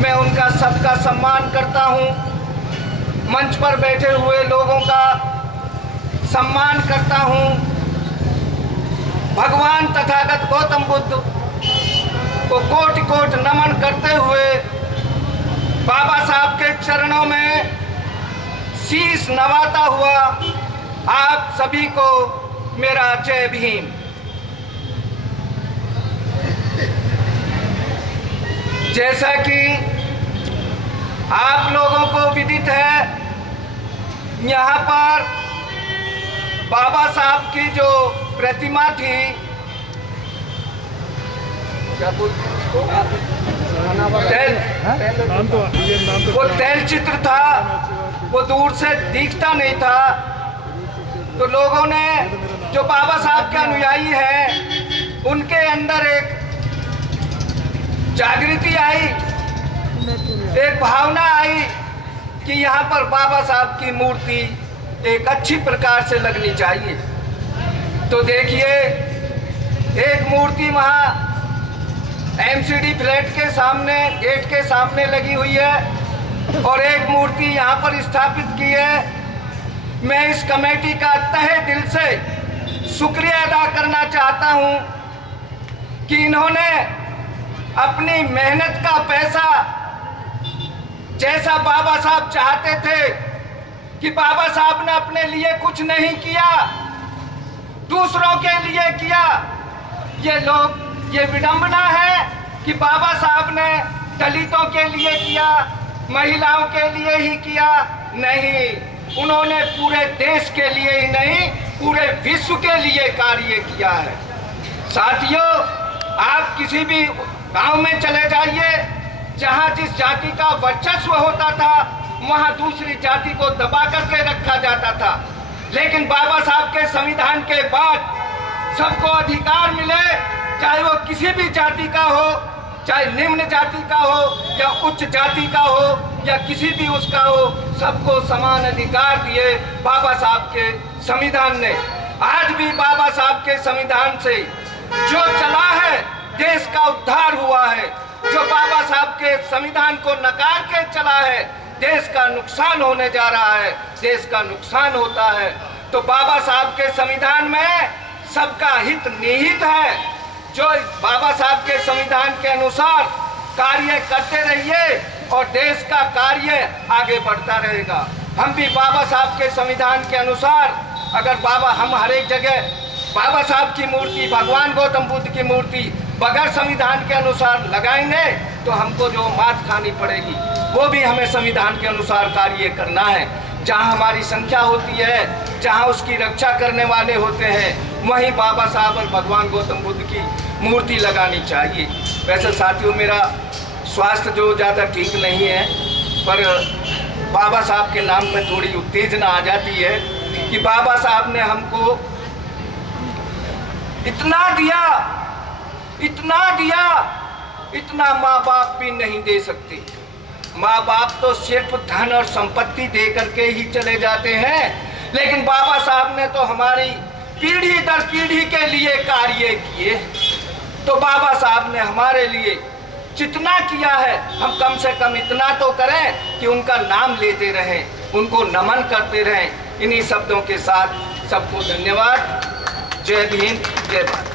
मैं उनका सबका सम्मान करता हूँ। मंच पर बैठे हुए लोगों का सम्मान करता हूँ। भगवान तथागत गौतम बुद्ध को कोटि कोटि नमन करते हुए बाबा साहब के चरणों में शीश नवाता हुआ आप सभी को मेरा जय भीम। जैसा कि आप लोगों को विदित है, यहाँ पर बाबा साहब की जो प्रतिमा थी, क्या बोलते हैं उसको, वो तैल चित्र था, वो दूर से दिखता नहीं था। तो लोगों ने, जो बाबा साहब के अनुयायी हैं, उनके अंदर एक जागृति आई, एक भावना आई कि यहाँ पर बाबा साहब की मूर्ति एक अच्छी प्रकार से लगनी चाहिए। तो देखिए, एक मूर्ति वहाँ एमसीडी फ्लैट के सामने, गेट के सामने लगी हुई है और एक मूर्ति यहाँ पर स्थापित की है। मैं इस कमेटी का तहे दिल से शुक्रिया अदा करना चाहता हूँ कि इन्होंने अपनी मेहनत का पैसा, जैसा बाबा साहब चाहते थे कि बाबा साहब ने अपने लिए कुछ नहीं किया, दूसरों के लिए किया। ये विडंबना है कि बाबा साहब ने दलितों के लिए किया, महिलाओं के लिए ही किया। नहीं, उन्होंने पूरे देश के लिए ही नहीं, पूरे विश्व के लिए कार्य किया है। साथियों, आप किसी भी गांव में चले जाइए, जहां जिस जाति का वर्चस्व होता था, वहां दूसरी जाति को दबा करके रखा जाता था। लेकिन बाबा साहब के संविधान के बाद सबको अधिकार मिले, चाहे वो किसी भी जाति का हो, चाहे निम्न जाति का हो या उच्च जाति का हो या किसी भी उसका हो, सबको समान अधिकार दिए बाबा साहब के संविधान ने। आज भी बाबा साहब के संविधान से जो चला है, देश का उद्धार हुआ है। जो बाबा साहब के संविधान को नकार के चला है, देश का नुकसान होने जा रहा है, देश का नुकसान होता है। तो बाबा साहब के संविधान में सबका हित निहित है। जो बाबा साहब के संविधान के अनुसार कार्य करते रहिए और देश का कार्य आगे बढ़ता रहेगा। हम भी बाबा साहब के संविधान के अनुसार, अगर हम हर एक जगह बाबा साहब की मूर्ति, भगवान गौतम बुद्ध की मूर्ति बगैर संविधान के अनुसार लगाएंगे तो हमको जो मात खानी पड़ेगी, वो भी हमें संविधान के अनुसार कार्य करना है। जहाँ हमारी संख्या होती है, जहाँ उसकी रक्षा करने वाले होते हैं, वहीं बाबा साहब और भगवान गौतम बुद्ध की मूर्ति लगानी चाहिए। वैसे साथियों, मेरा स्वास्थ्य जो ज़्यादा ठीक नहीं है, पर बाबा साहब के नाम में थोड़ी उत्तेजना आ जाती है कि बाबा साहब ने हमको इतना दिया, इतना दिया, इतना माँ बाप भी नहीं दे सकते। माँ बाप तो सिर्फ धन और संपत्ति दे करके ही चले जाते हैं, लेकिन बाबा साहब ने तो हमारी पीढ़ी दर पीढ़ी के लिए कार्य किए। तो बाबा साहब ने हमारे लिए जितना किया है, हम कम से कम इतना तो करें कि उनका नाम लेते रहें, उनको नमन करते रहें। इन्हीं शब्दों के साथ सबको धन्यवाद। जय भीम, जय भारत।